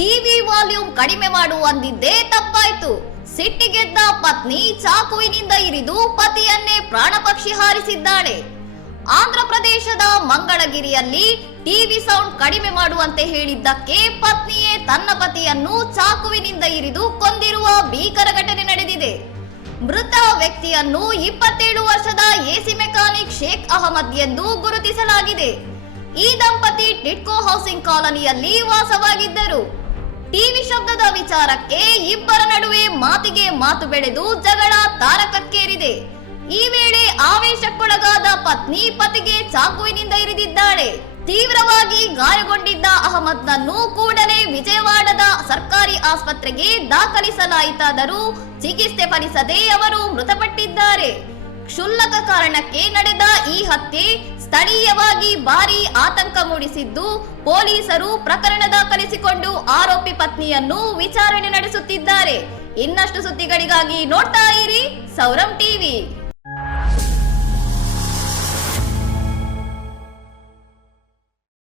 TV volume ಕಡಿಮೆ ಮಾಡು ಅಂದಿದ್ದೇ ತಪ್ಪಾಯ್ತು. ಸಿಟ್ಟಿಗೆದ್ದ ಪತ್ನಿ ಚಾಕುವಿನಿಂದ ಇರಿದು ಪತಿಯನ್ನೇ ಪ್ರಾಣಪಕ್ಷಿ ಹಾರಿಸಿದ್ದಾಳೆ. ಆಂಧ್ರ ಪ್ರದೇಶದ ಮಂಗಳಗಿರಿಯಲ್ಲಿ ಟಿವಿ ಸೌಂಡ್ ಕಡಿಮೆ ಮಾಡುವಂತೆ ಹೇಳಿದ್ದಕ್ಕೆ ಪತ್ನಿಯೇ ತನ್ನ ಪತಿಯನ್ನು ಚಾಕುವಿನಿಂದ ಇರಿದು ಕೊಂದಿರುವ ಭೀಕರ ಘಟನೆ ನಡೆದಿದೆ. ಮೃತ ವ್ಯಕ್ತಿಯನ್ನು ಇಪ್ಪತ್ತೇಳು ವರ್ಷದ ಎಸಿ ಮೆಕ್ಯಾನಿಕ್ ಶೇಖ್ ಅಹಮದ್ ಎಂದು ಗುರುತಿಸಲಾಗಿದೆ. ಈ ದಂಪತಿ ಟಿಟ್ಕೋ ಹೌಸಿಂಗ್ ಕಾಲನಿಯಲ್ಲಿ ವಾಸವಾಗಿದ್ದರು. ಟಿವಿ ಶಬ್ದದ ವಿಚಾರಕ್ಕೆ ಇಬ್ಬರ ನಡುವೆ ಮಾತಿಗೆ ಮಾತು ಬೆಳೆದು ಜಗಳ ತಾರಕಕ್ಕೇರಿದೆ. ಈ ವೇಳೆ ಆವೇಶಕ್ಕೊಳಗಾದ ಪತ್ನಿ ಪತಿಗೆ ಚಾಕುವಿನಿಂದ ಇರಿದಿದ್ದಾಳೆ. ತೀವ್ರವಾಗಿ ಗಾಯಗೊಂಡಿದ್ದ ಅಹಮದ್ನನ್ನು ಕೂಡಲೇ ವಿಜಯವಾಡದ ಸರ್ಕಾರಿ ಆಸ್ಪತ್ರೆಗೆ ದಾಖಲಿಸಲಾಯಿತಾದರೂ ಚಿಕಿತ್ಸೆ ಫಲಿಸದೆ ಅವರು ಮೃತಪಟ್ಟಿದ್ದಾರೆ. ಕ್ಷುಲ್ಲಕ ಕಾರಣಕ್ಕೆ ನಡೆದ ಈ ಹತ್ಯೆ ಸ್ಥಳೀಯವಾಗಿ ಭಾರಿ ಆತಂಕ ಮೂಡಿಸಿದ್ದು ಪೊಲೀಸರು ಪ್ರಕರಣ ದಾಖಲಿಸಿಕೊಂಡು ಆರೋಪಿ ಪತ್ನಿಯನ್ನು ವಿಚಾರಣೆ ನಡೆಸುತ್ತಿದ್ದಾರೆ. ಇನ್ನಷ್ಟು ಸುದ್ದಿಗಳಿಗಾಗಿ ನೋಡ್ತಾ ಇರಿ ಸೌರಂ ಟಿವಿ.